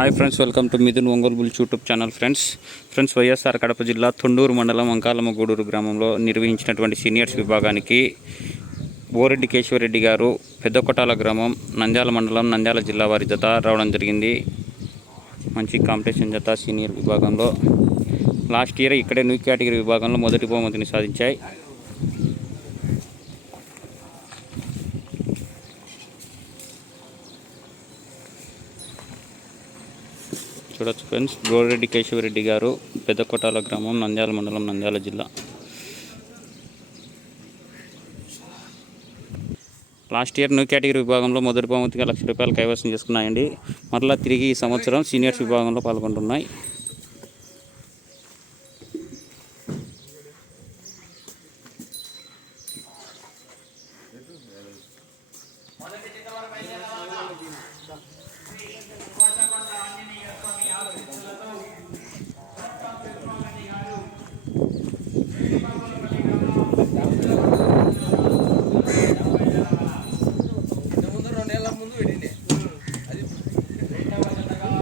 Hi friends welcome to Mithun Ongole bulls YouTube channel friends friends YSR Kadapa జిల్లా తొండూరు మండలం అంకాలమ్మగూడూరు గ్రామంలో నిర్వహించినటువంటి seniors విభాగానికి బోరెడ్డి కేశవరెడ్డి గారు పెద్దకొటాల గ్రామం నంద్యాల మండలం నంద్యాల జిల్లా వారి జత రావడం జరిగింది. మంచి కాంపిటీషన్ జత సీనియర్ విభాగంలో. లాస్ట్ ఇయర్ ఇక్కడే న్యూ కేటగిరీ విభాగంలో మొదటి బహుమతిని సాధించాయి. చూడొచ్చు ఫ్రెండ్స్ గోరెడ్డి కేశవరెడ్డి గారు పెద్దకొటాల గ్రామం నంద్యాల మండలం నంద్యాల జిల్లా. లాస్ట్ ఇయర్ న్యూ కేటగిరీ విభాగంలో మొదటి బహుమతిగా లక్ష రూపాయలు కైవసం చేసుకున్నాయండి. మరలా తిరిగి ఈ సంవత్సరం సీనియర్స్ విభాగంలో పాల్గొంటున్నాయి.